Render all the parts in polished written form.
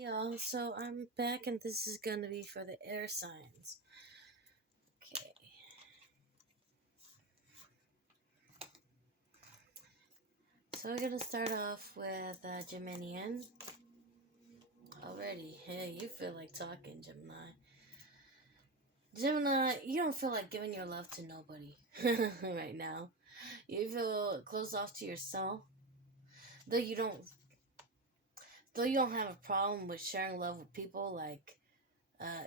Y'all, so I'm back and this is gonna be for the air signs. Okay. So we're gonna start off with Geminian. Already, hey, you feel like talking, Gemini. Gemini, you don't feel like giving your love to nobody right now. You feel closed off to yourself. Though you don't though you don't have a problem with sharing love with people, like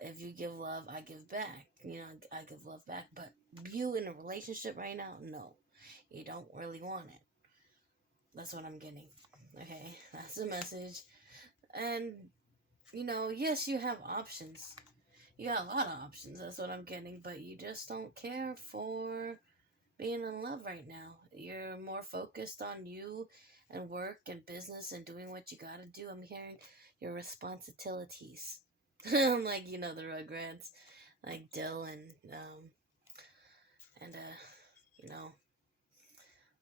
if you give love, I give back. I give love back. But you in a relationship right now, no, you don't really want it. That's what I'm getting. Okay, that's the message. And yes, you have options. You got a lot of options. That's what I'm getting. But you just don't care for being in love right now. You're more focused on you and work and business and doing what you gotta do. I'm hearing your responsibilities. I'm like, the Rugrats, like Dill and you know,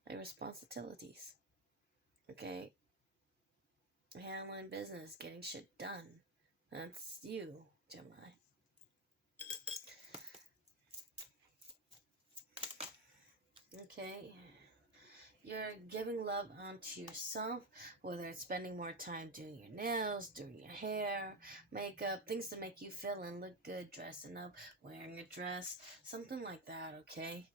my responsibilities. Okay, handling business, getting shit done. That's you, Gemini. Okay, you're giving love onto yourself, whether it's spending more time doing your nails, doing your hair, makeup, things to make you feel and look good, dressing up, wearing a dress, something like that, okay?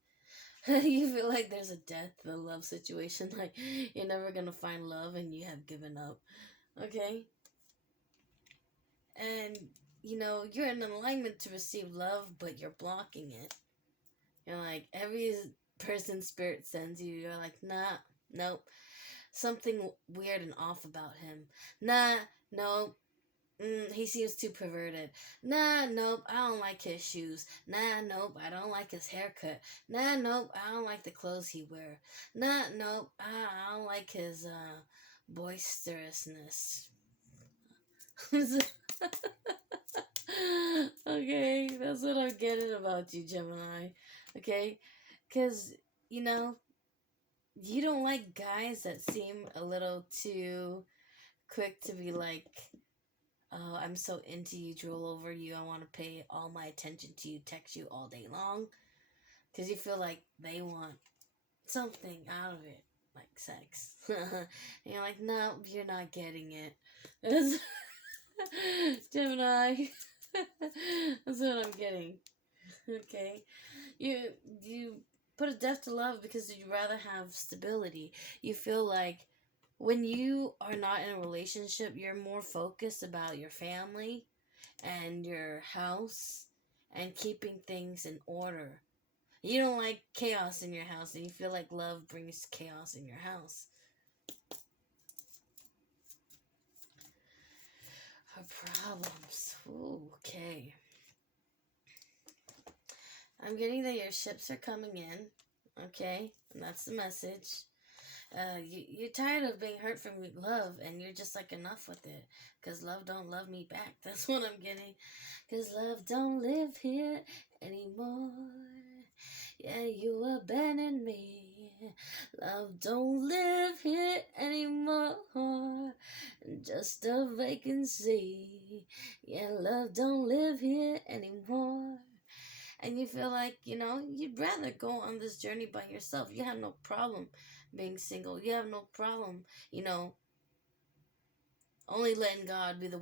You feel like there's a death, the love situation, like you're never gonna find love and you have given up, okay? And you're in alignment to receive love, but you're blocking it. You're like, every person spirit sends you, you're like, nah, nope. Something weird and off about him. Nah, nope. He seems too perverted. Nah, nope, I don't like his shoes. Nah, nope, I don't like his haircut. Nah, nope, I don't like the clothes he wear. Nah, nope, I don't like his boisterousness. Okay, that's what I'm getting about you, Gemini. Okay, because you know you don't like guys that seem a little too quick to be like, "Oh, I'm so into you, drool over you. I want to pay all my attention to you, text you all day long," because you feel like they want something out of it, like sex. And you're like, "No, you're not getting it." Gemini. That's what I'm getting. Okay. You put a death to love because you'd rather have stability. You feel like when you are not in a relationship, you're more focused about your family and your house and keeping things in order. You don't like chaos in your house, and you feel like love brings chaos in your house. Her problems. Ooh, okay. I'm getting that your ships are coming in. Okay, and that's the message. You're tired of being hurt from love, and you're just like, enough with it, because love don't love me back. That's what I'm getting, because love don't live here anymore. Yeah, you abandoned me. Love don't live here anymore. Just a vacancy. Yeah, love don't live here anymore. And you feel like, you'd rather go on this journey by yourself. You have no problem being single. You have no problem, you know, only letting God be the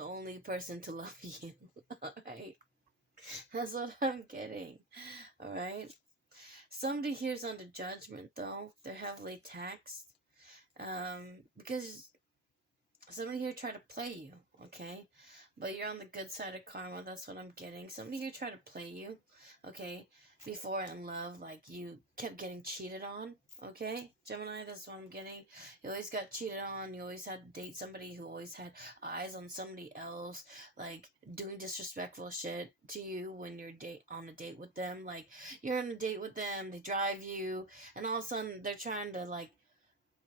only person to love you. All right. That's what I'm getting. All right. Somebody here's under judgment, though. They're heavily taxed. Because somebody here tried to play you, okay? But you're on the good side of karma. That's what I'm getting. Somebody here tried to play you, okay? Before in love, like you kept getting cheated on, okay? Gemini, that's what I'm getting. You always got cheated on. You always had to date somebody who always had eyes on somebody else, like doing disrespectful shit to you when you're on a date with them. Like you're on a date with them, they drive you, and all of a sudden they're trying to like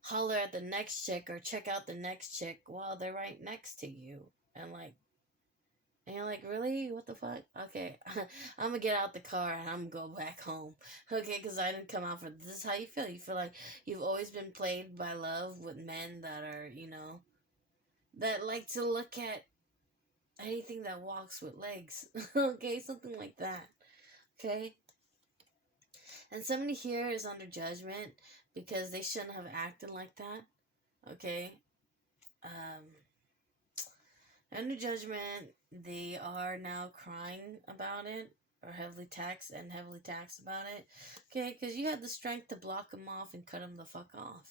holler at the next chick or check out the next chick while they're right next to you. And you're like, really? What the fuck? Okay, I'm gonna get out the car and I'm gonna go back home. Okay, because I didn't come out for this. Is how you feel. You feel like you've always been played by love with men that are, that like to look at anything that walks with legs. Okay, something like that. Okay? And somebody here is under judgment because they shouldn't have acted like that. Okay? Um, Under judgment, they are now crying about it, or heavily taxed about it. Okay? Because you had the strength to block them off and cut them the fuck off.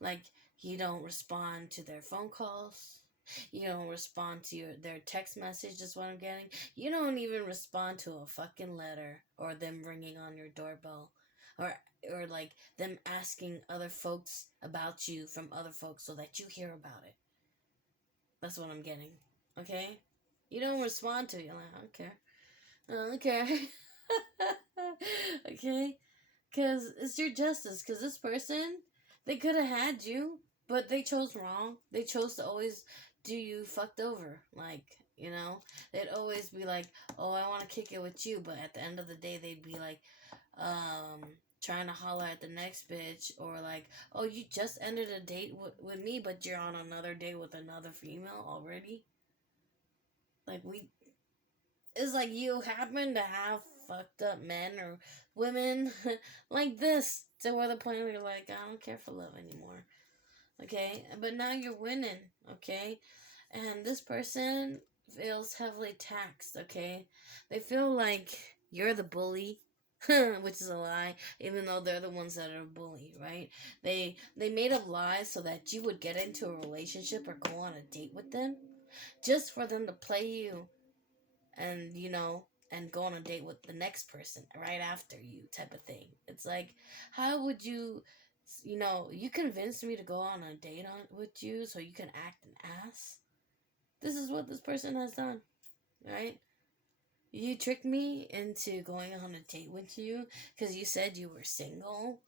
Like, you don't respond to their phone calls. You don't respond to their text message, is what I'm getting. You don't even respond to a fucking letter or them ringing on your doorbell. Or, or like them asking other folks about you from other folks so that you hear about it. That's what I'm getting. Okay? You don't respond to it. You're like, I don't care. I don't care. Okay? Because it's your justice. Because this person, they could have had you, but they chose wrong. They chose to always do you fucked over. Like, you know, they'd always be like, oh, I want to kick it with you. But at the end of the day, they'd be like, trying to holler at the next bitch. Or like, oh, you just ended a date with me, but you're on another date with another female already. Like, it's like you happen to have fucked up men or women like this to where the point where you're like, I don't care for love anymore. Okay? But now you're winning, okay? And this person feels heavily taxed, okay? They feel like you're the bully. Which is a lie, even though they're the ones that are bullied, right? They made up lies so that you would get into a relationship or go on a date with them, just for them to play you and and go on a date with the next person right after you, type of thing. It's like, how would you convinced me to go on a date with you so you can act an ass. This is what this person has done, right? You tricked me into going on a date with you because you said you were single,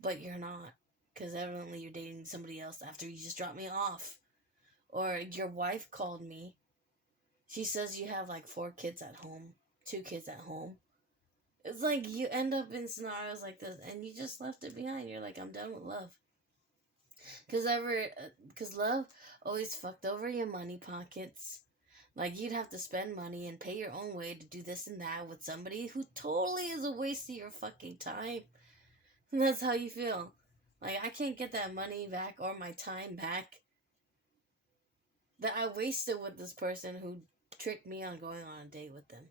but you're not, because evidently you're dating somebody else after you just dropped me off. Or your wife called me. She says you have like 4 kids at home, 2 kids at home. It's like you end up in scenarios like this and you just left it behind. You're like, I'm done with love. Because love always fucked over your money pockets. Like, you'd have to spend money and pay your own way to do this and that with somebody who totally is a waste of your fucking time. And that's how you feel. Like, I can't get that money back or my time back that I wasted with this person who tricked me on going on a date with them.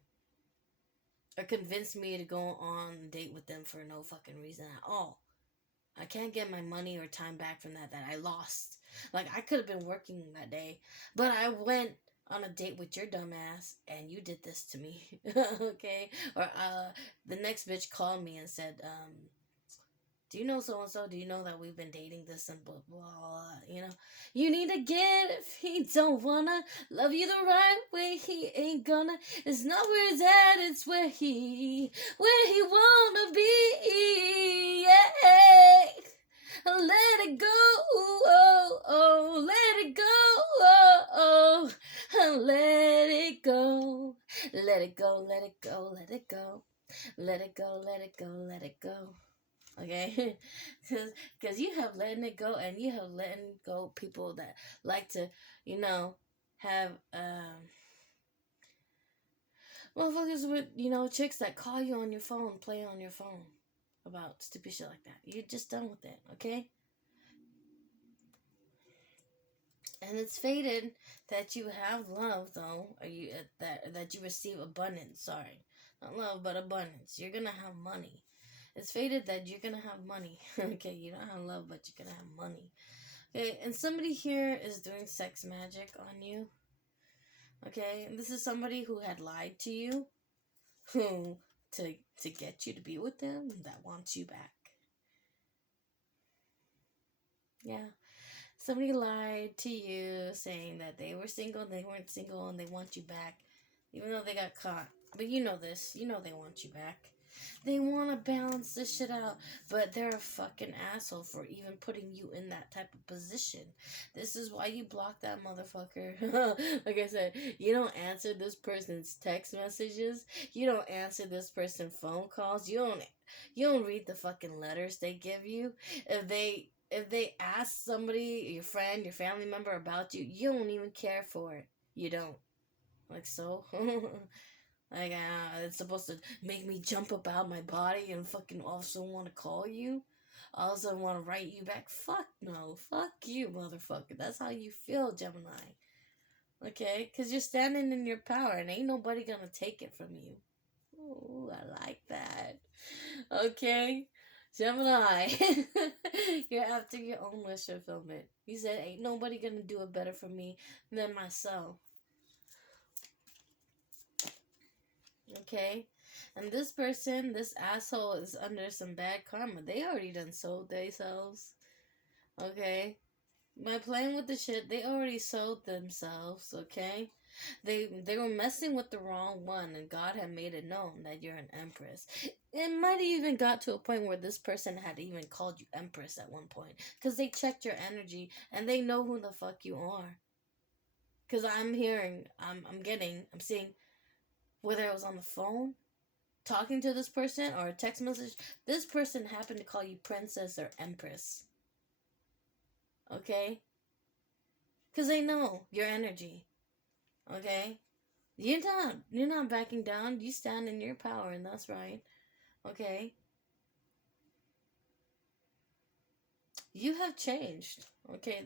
Or convinced me to go on a date with them for no fucking reason at all. I can't get my money or time back from that I lost. Like, I could have been working that day, but I went on a date with your dumb ass and you did this to me. Okay? Or the next bitch called me and said, do you know so and so? Do you know that we've been dating this and blah blah blah? You need to get if he don't wanna love you the right way. He ain't gonna. It's not where he's at. It's where he wanna be. Yeah. Let it go. Oh, oh, let it go. Oh, oh, let it go. Let it go. Let it go. Let it go. Let it go. Let it go. Let it go. Okay, because you have letting it go, and you have letting go people that like to, have motherfuckers with chicks that call you on your phone, play on your phone about stupid shit like that. You're just done with it, okay? And it's fated that you have love, though, or that you receive abundance. Sorry, not love, but abundance. You're gonna have money. It's fated that you're gonna have money. Okay, you don't have love, but you're gonna have money. Okay, and somebody here is doing sex magic on you. Okay, and this is somebody who had lied to you, who to get you to be with them, that wants you back. Yeah. Somebody lied to you saying that they were single, they weren't single, and they want you back, even though they got caught. But you know this. You know they want you back. They want to balance this shit out, but they're a fucking asshole for even putting you in that type of position. This is why you block that motherfucker. Like I said, you don't answer this person's text messages. You don't answer this person's phone calls. You don't read the fucking letters they give you. If they if they ask somebody, your friend, your family member about you, you don't even care for it. You don't. Like, so? Like, it's supposed to make me jump about my body and fucking also want to call you? I also want to write you back. Fuck no. Fuck you, motherfucker. That's how you feel, Gemini. Okay? Because you're standing in your power and ain't nobody gonna take it from you. Ooh, I like that. Okay? Gemini. You're after your own wish fulfillment. You said, ain't nobody gonna do it better for me than myself. Okay? And this person, this asshole, is under some bad karma. They already done sold themselves. Okay? By playing with the shit, they already sold themselves, okay? They were messing with the wrong one, and God had made it known that you're an empress. It might have even got to a point where this person had even called you empress at one point, because they checked your energy and they know who the fuck you are. Because I'm seeing, whether it was on the phone, talking to this person, or a text message, this person happened to call you princess or empress. Okay? Because they know your energy. Okay? You're not backing down. You stand in your power, and that's right. Okay? You have changed. Okay?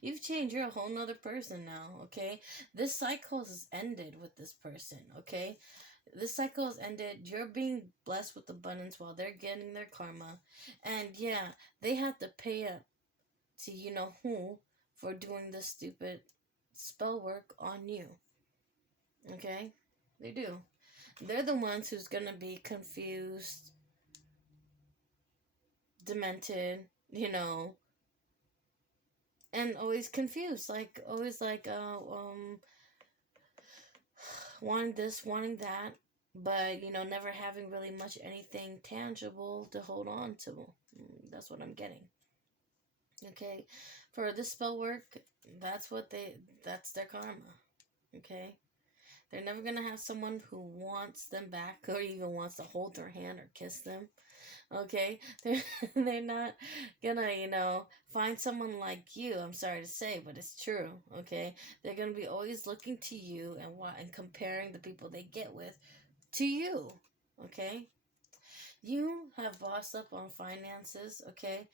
You've changed. You're a whole nother person now. Okay? This cycle has ended with this person. Okay? This cycle has ended. You're being blessed with abundance while they're getting their karma. And yeah, they have to pay up to you know who for doing this stupid spell work on you. Okay? They do. They're the ones who's gonna be confused, demented, and always confused, like always like wanting this, wanting that, but never having really much anything tangible to hold on to. That's what I'm getting. Okay, for this spell work, that's their karma. Okay, they're never gonna have someone who wants them back or even wants to hold their hand or kiss them. Okay, they're not gonna find someone like you. I'm sorry to say, but it's true. Okay, they're gonna be always looking to you and comparing the people they get with to you. Okay, you have bossed up on finances. Okay,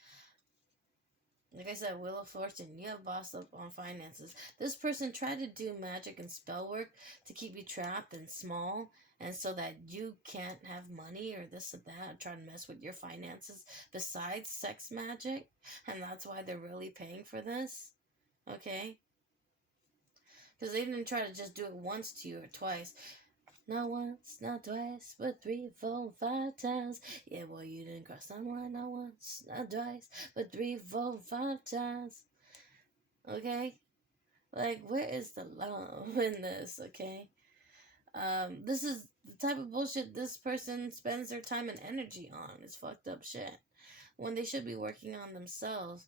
like I said, Wheel of Fortune, you have bossed up on finances. This person tried to do magic and spell work to keep you trapped and small, and so that you can't have money or this or that, try to mess with your finances besides sex magic, and that's why they're really paying for this. Okay? Because they didn't try to just do it once to you or twice. Not once, not twice, but 3, 4, 5 times. Yeah, well, you didn't cross that line. Not once, not twice, but 3, 4, 5 times. Okay? Like, where is the love in this, okay? This is the type of bullshit this person spends their time and energy on. It's fucked up shit. When they should be working on themselves.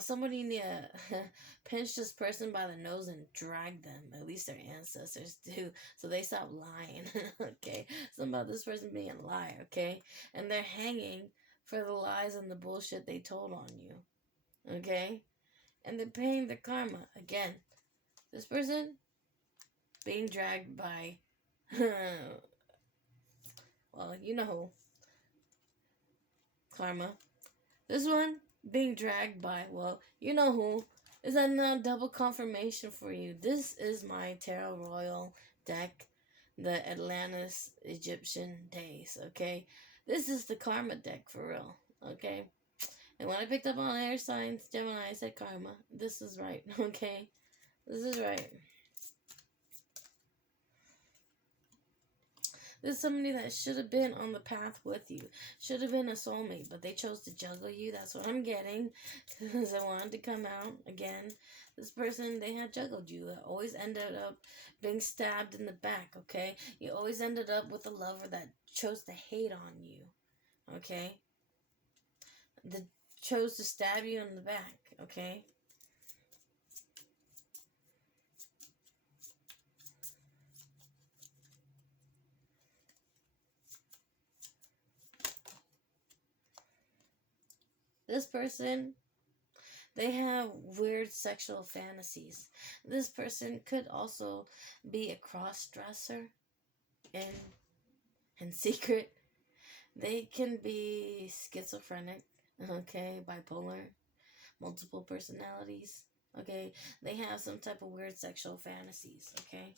Somebody need to pinch this person by the nose and drag them. At least their ancestors do. So they stop lying. Okay? Something about this person being a liar. Okay? And they're hanging for the lies and the bullshit they told on you. Okay? And they're paying their karma. Again, this person being dragged by, well, you know who. Karma. This one being dragged by, well, you know who. Is that now double confirmation for you? This is my Tarot Royal deck, the Atlantis Egyptian days, okay? This is the Karma deck for real, okay? And when I picked up on air signs, Gemini, I said karma. This is right, okay? This is right. This is somebody that should have been on the path with you. Should have been a soulmate, but they chose to juggle you. That's what I'm getting. Because I wanted to come out again. This person, they had juggled you. They always ended up being stabbed in the back, okay? You always ended up with a lover that chose to hate on you, okay? That chose to stab you in the back, okay? This person, they have weird sexual fantasies. This person could also be a cross dresser in secret. They can be schizophrenic, okay, bipolar, multiple personalities, okay. They have some type of weird sexual fantasies, okay.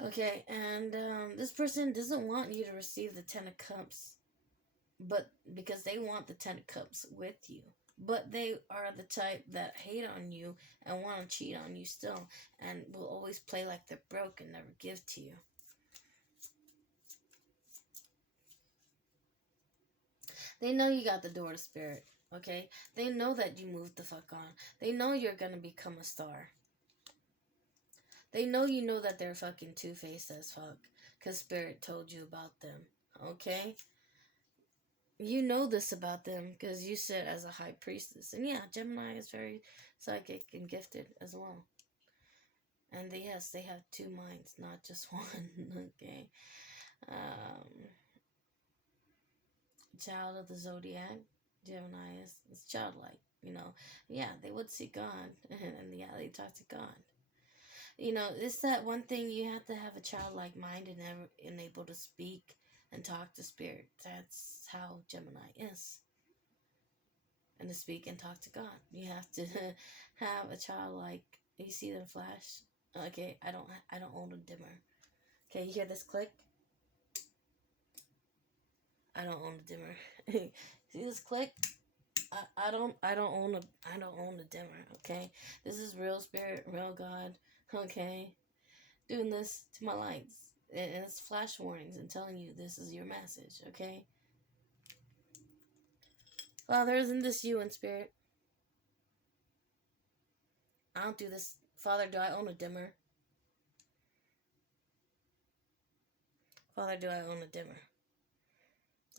Okay, and this person doesn't want you to receive the Ten of Cups, but because they want the Ten of Cups with you. But they are the type that hate on you and want to cheat on you still, and will always play like they're broke and never give to you. They know you got the door to spirit, okay? They know that you moved the fuck on. They know you're gonna become a star. They know that they're fucking two-faced as fuck, because spirit told you about them, okay? You know this about them because you sit as a high priestess. And yeah, Gemini is very psychic and gifted as well. And yes, they have two minds, not just one, okay? Child of the zodiac, Gemini is childlike, you know. Yeah, they would see God, and yeah, they talk to God. You know, it's that one thing, you have to have a childlike mind and able to speak and talk to spirit. That's how Gemini is. And to speak and talk to God, you have to have a childlike. You see the flash? Okay, I don't own a dimmer. Okay, you hear this click? I don't own a dimmer. See this click? I don't own a dimmer. Okay, this is real spirit, real God. Okay, doing this to my lights, and it's flash warnings and telling you this is your message. Okay, Father, isn't this you in spirit? I don't do this. Father, do I own a dimmer? Father, do I own a dimmer?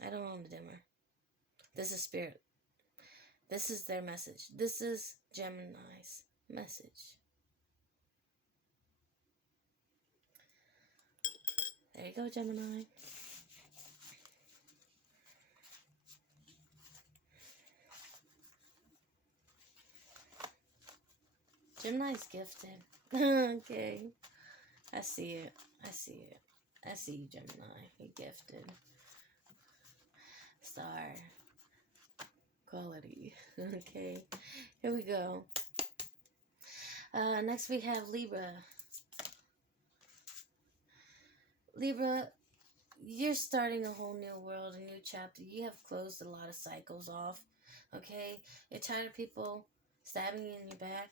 I don't own a dimmer. This is spirit. This is their message. This is Gemini's message. There you go, Gemini. Gemini's gifted. Okay. I see it. I see it. I see you, Gemini. You're gifted. Star. Quality. Okay. Here we go. Next we have Libra. Libra, you're starting a whole new world, a new chapter. You have closed a lot of cycles off. Okay? You're tired of people stabbing you in your back.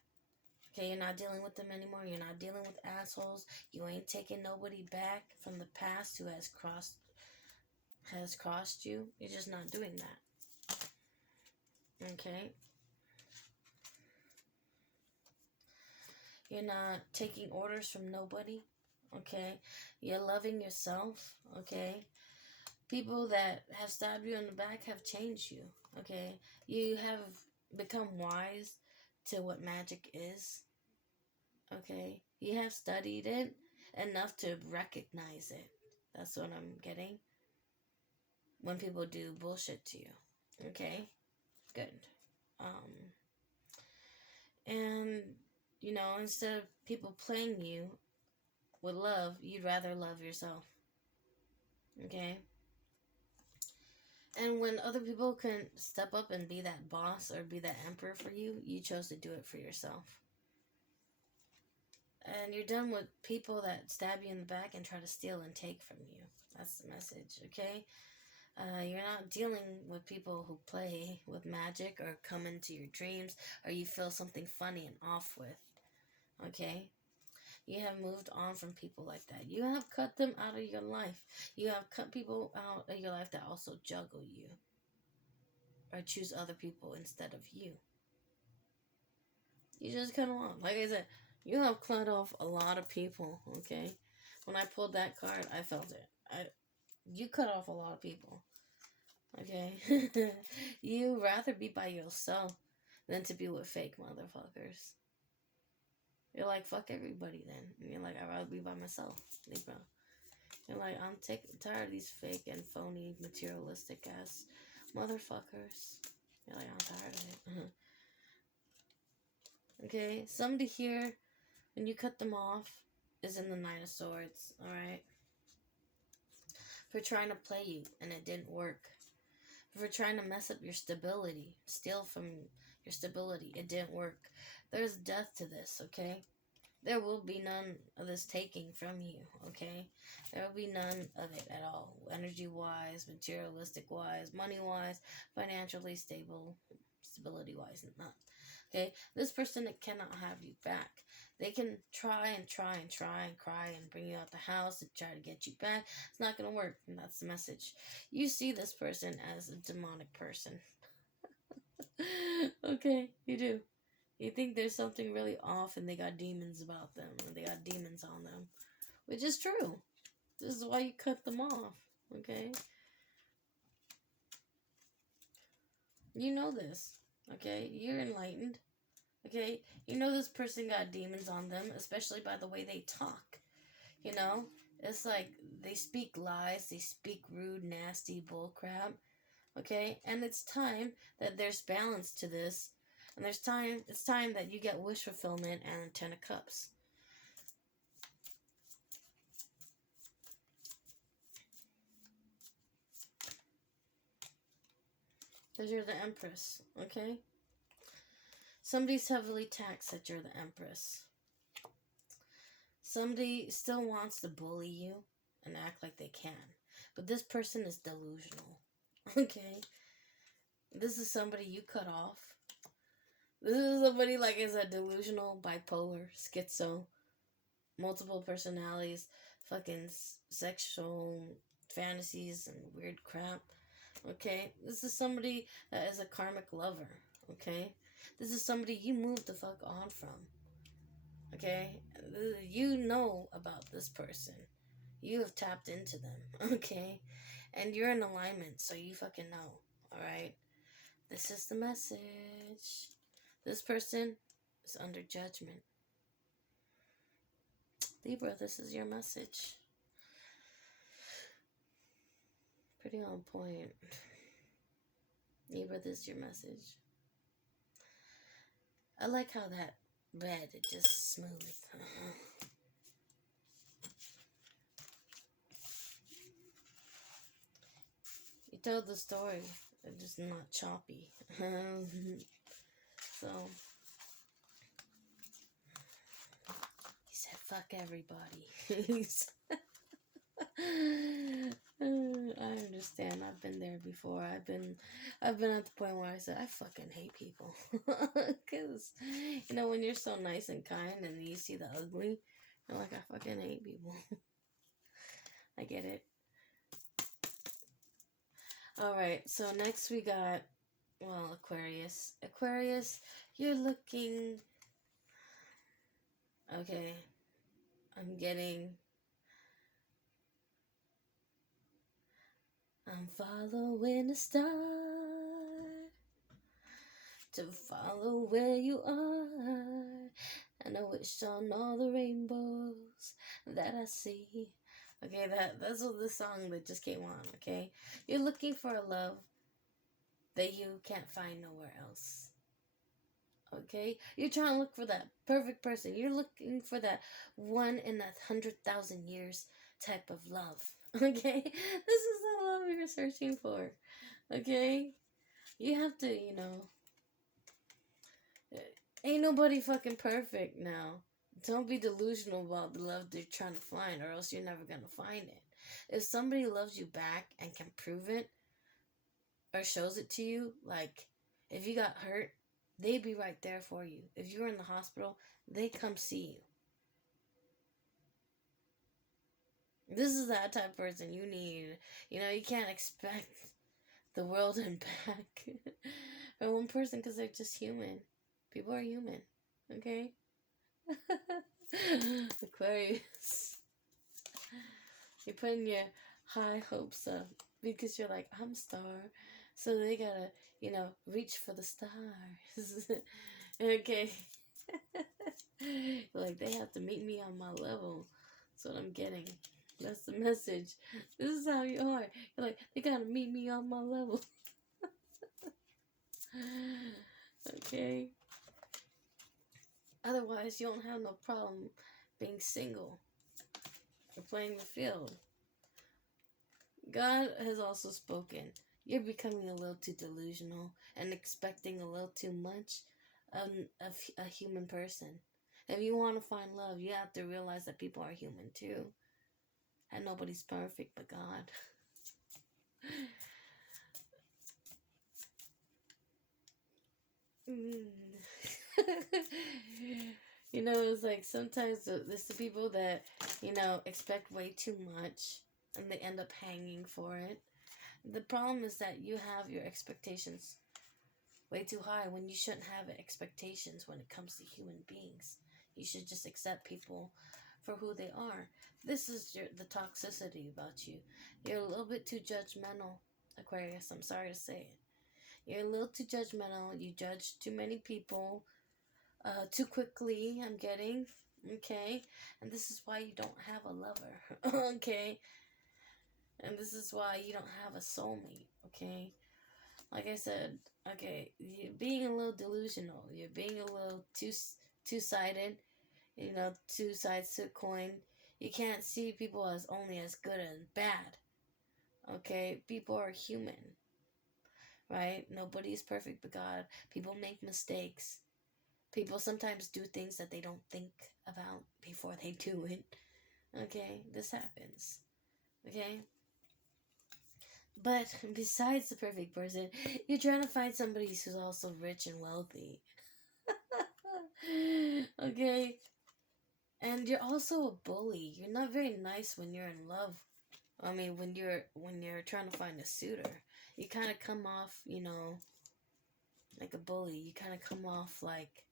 Okay, you're not dealing with them anymore. You're not dealing with assholes. You ain't taking nobody back from the past who has crossed you. You're just not doing that. Okay? You're not taking orders from nobody. Okay? You're loving yourself. Okay? People that have stabbed you in the back have changed you. Okay? You have become wise to what magic is. Okay? You have studied it enough to recognize it. That's what I'm getting. When people do bullshit to you. Okay? Good. And, you know, instead of people playing you with love, you'd rather love yourself. Okay? And when other people can step up and be that boss or be that emperor for you, you chose to do it for yourself. And you're done with people that stab you in the back and try to steal and take from you. That's the message, okay? You're not dealing with people who play with magic or come into your dreams or you feel something funny and off with, okay? You have moved on from people like that. You have cut them out of your life. You have cut people out of your life that also juggle you or choose other people instead of you. You just cut them off. Like I said, you have cut off a lot of people, okay? When I pulled that card, I felt it. You cut off a lot of people, okay? You rather be by yourself than to be with fake motherfuckers. You're like, fuck everybody then. And you're like, I'd rather be by myself, Libra. You're like, I'm tired of these fake and phony, materialistic ass motherfuckers. You're like, I'm tired of it. Okay, somebody here, when you cut them off, is in the Nine of Swords, alright? For trying to play you, and it didn't work. For trying to mess up your stability, steal from your stability, it didn't work. There's death to this, okay? There will be none of this taking from you, okay? There will be none of it at all. Energy-wise, materialistic-wise, money-wise, financially stability-wise, not. Okay? This person that cannot have you back. They can try and try and try and cry and bring you out the house and try to get you back. It's not going to work, and that's the message. You see this person as a demonic person. Okay, you do. You think there's something really off and they got demons about them and they got demons on them. Which is true. This is why you cut them off. Okay? You know this. Okay? You're enlightened. Okay? You know this person got demons on them, especially by the way they talk. You know? It's like they speak lies, they speak rude, nasty bullcrap. Okay? And it's time that there's balance to this. And it's time that you get wish fulfillment and 10 of Cups. Because you're the Empress, okay? Somebody's heavily taxed that you're the Empress. Somebody still wants to bully you and act like they can. But this person is delusional, okay? This is somebody you cut off. This is somebody like is a delusional, bipolar, schizo, multiple personalities, fucking sexual fantasies and weird crap. Okay? This is somebody that is a karmic lover. Okay? This is somebody you moved the fuck on from. Okay? You know about this person. You have tapped into them. Okay? And you're in alignment, so you fucking know. Alright? This is the message. This person is under judgment. Libra, this is your message. Pretty on point. Libra, this is your message. I like how that red, it just smooth. You told the story, it's just not choppy. So, he said, fuck everybody. I understand. I've been there before. I've been at the point where I said I fucking hate people, because you know when you're so nice and kind and you see the ugly, you're like I fucking hate people. I get it. All right. So next we got Aquarius. Aquarius, you're looking. Okay, I'm following a star to follow where you are, and I wish on all the rainbows that I see. Okay, that's what the song that just came on. Okay, you're looking for a love that you can't find nowhere else. Okay, you're trying to look for that perfect person. You're looking for that one in 100,000 years type of love. Okay, this is the love you're searching for. Okay, you have to, ain't nobody fucking perfect now. Don't be delusional about the love they're trying to find, or else you're never gonna find it. If somebody loves you back and can prove it, or shows it to you, like if you got hurt, they be right there for you. If you're in the hospital, they come see you. This is that type of person you need. You can't expect the world and back from one person because they're just human. People are human. Okay? Aquarius. You're putting your high hopes up because you're like, I'm a star. So they gotta, reach for the stars. Okay. Like, they have to meet me on my level. That's what I'm getting. That's the message. This is how you are. You're like, they gotta meet me on my level. Okay? Otherwise, you don't have no problem being single or playing the field. God has also spoken. You're becoming a little too delusional and expecting a little too much of a human person. If you want to find love, you have to realize that people are human too. And nobody's perfect but God. You know, it's like sometimes there's the people that, you know, expect way too much and they end up hanging for it. The problem is that you have your expectations way too high when you shouldn't have expectations when it comes to human beings. You should just accept people for who they are. This is the toxicity about you. You're a little bit too judgmental, Aquarius. I'm sorry to say it. You're a little too judgmental. You judge too many people too quickly, I'm getting. Okay? And this is why you don't have a lover. Okay? And this is why you don't have a soulmate. Okay? Like I said, okay, you're being a little delusional. You're being a little two-sided. You know, two sides to a coin. You can't see people as only as good and bad. Okay? People are human. Right? Nobody's perfect but God. People make mistakes. People sometimes do things that they don't think about before they do it. Okay? This happens. Okay? But besides the perfect person, you're trying to find somebody who's also rich and wealthy. Okay? And you're also a bully. You're not very nice when you're in love. I mean, when you're trying to find a suitor, you kind of come off, you know, like a bully. You kind of come off like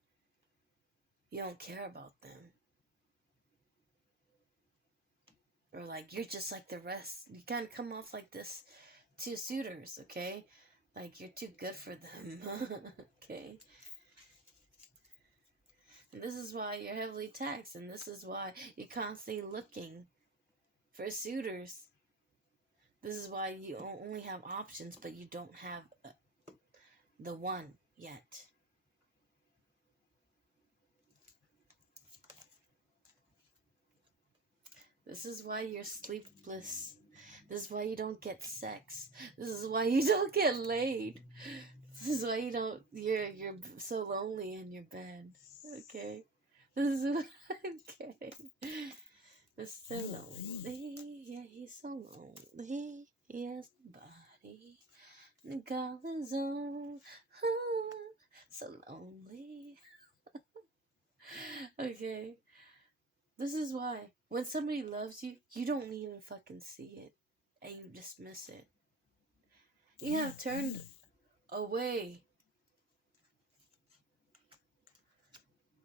you don't care about them. Or like you're just like the rest. You kind of come off like this to suitors, okay? Like you're too good for them. Okay? And this is why you're heavily taxed, and this is why you're constantly looking for suitors. This is why you only have options, but you don't have the one yet. This is why you're sleepless. This is why you don't get sex. This is why you don't get laid. This is why you're so lonely in your bed. Okay? This is what I'm getting. Mr. Lonely, yeah, he's so lonely. He has nobody to call his own. So lonely. Okay. This is why. When somebody loves you, you don't even fucking see it. And you dismiss it. You have turned away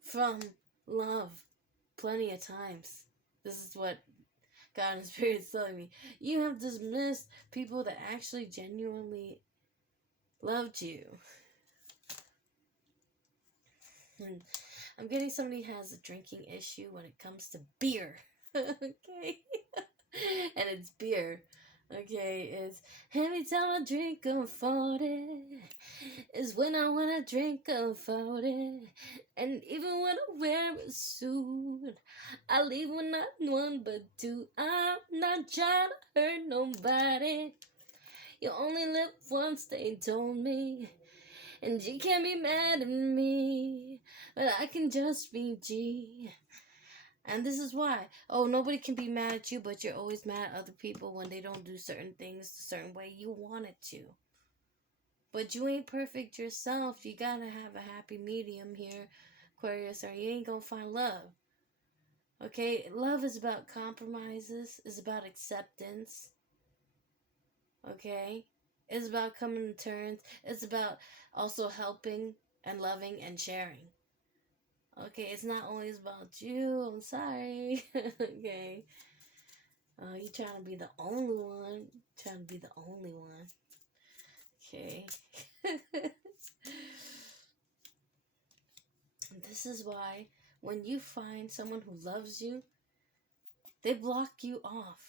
from love plenty of times. This is what God and Spirit is telling me. You have dismissed people that actually genuinely loved you. And I'm getting somebody who has a drinking issue when it comes to beer. Okay? And it's beer. Okay, it's every time I drink a 40 is when I wanna drink a 40. And even when I wear a suit, I leave with not one but two. I'm not trying to hurt nobody. You only live once, they told me. And you can't be mad at me, but I can just be G. And this is why. Oh, nobody can be mad at you, but you're always mad at other people when they don't do certain things a certain way you want it to. But you ain't perfect yourself. You gotta have a happy medium here, Aquarius, or you ain't gonna find love. Okay? Love is about compromises. It's about acceptance. Okay? It's about coming to terms. It's about also helping and loving and sharing. Okay, it's not always about you. I'm sorry. Okay. You trying to be the only one. Trying to be the only one. Okay. This is why when you find someone who loves you, They block you off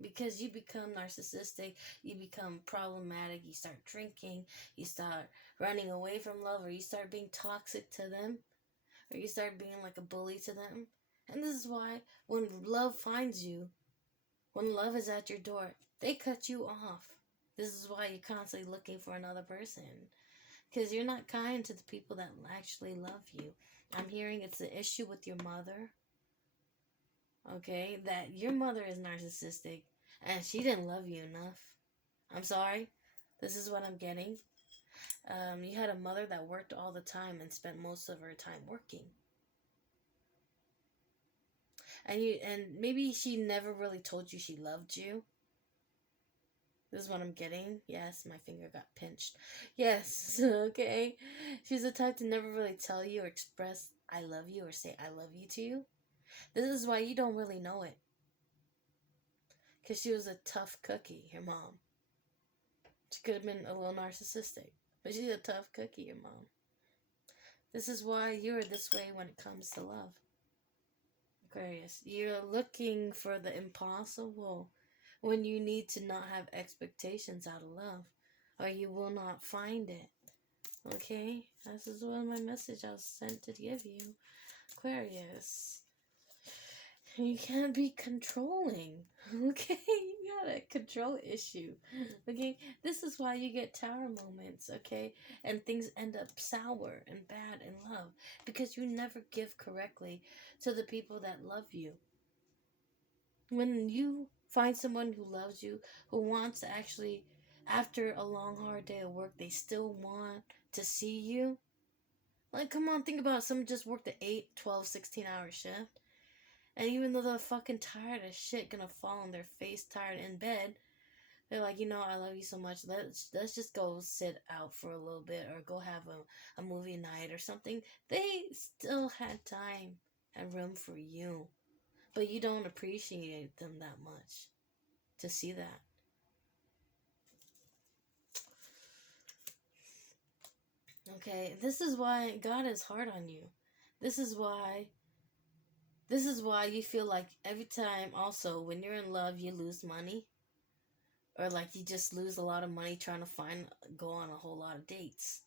because you become narcissistic, you become problematic, you start drinking, you start running away from love, or you start being toxic to them, or you start being like a bully to them. And this is why when love finds you, when love is at your door, they cut you off. This is why you're constantly looking for another person. Because you're not kind to the people that actually love you. I'm hearing it's an issue with your mother. Okay? That your mother is narcissistic and she didn't love you enough. I'm sorry. This is what I'm getting. You had a mother that worked all the time and spent most of her time working. And maybe she never really told you she loved you. This is what I'm getting. Yes, my finger got pinched. Yes, okay. She's the type to never really tell you or express I love you or say I love you to you. This is why you don't really know it. Because she was a tough cookie, your mom. She could have been a little narcissistic. But she's a tough cookie, your mom. This is why you're this way when it comes to love. Aquarius, you're looking for the impossible when you need to not have expectations out of love, or you will not find it. Okay? This is what my message I was sent to give you. Aquarius. You can't be controlling. Okay? You got a control issue. Okay? This is why you get tower moments, okay? And things end up sour and bad in love. Because you never give correctly to the people that love you. When you find someone who loves you, who wants to actually, after a long, hard day of work, they still want to see you. Like, come on, think about it. Someone just worked an 8, 12, 16-hour shift. And even though they're fucking tired as shit, gonna fall on their face, tired in bed, they're like, I love you so much. Let's just go sit out for a little bit or go have a movie night or something. They still had time and room for you. But you don't appreciate them that much to see that. Okay, this is why God is hard on you. This is why you feel like every time also when you're in love you lose money. Or like you just lose a lot of money trying to go on a whole lot of dates.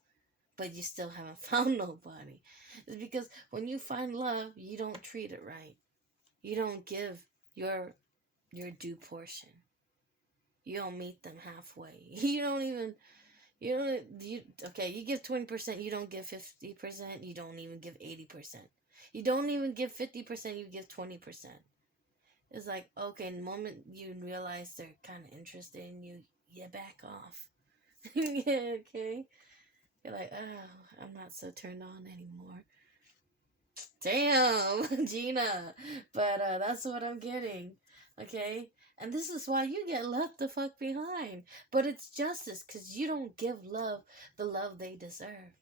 But you still haven't found nobody. It's because when you find love, you don't treat it right. You don't give your due portion. You don't meet them halfway. You give 20%, you don't give 50%, you don't even give 80%. You don't even give 50%, you give 20%. It's like, okay, the moment you realize they're kind of interested in you, you back off. Yeah, okay? You're like, oh, I'm not so turned on anymore. Damn, Gina. But that's what I'm getting, okay? And this is why you get left the fuck behind. But it's justice, because you don't give love the love they deserve.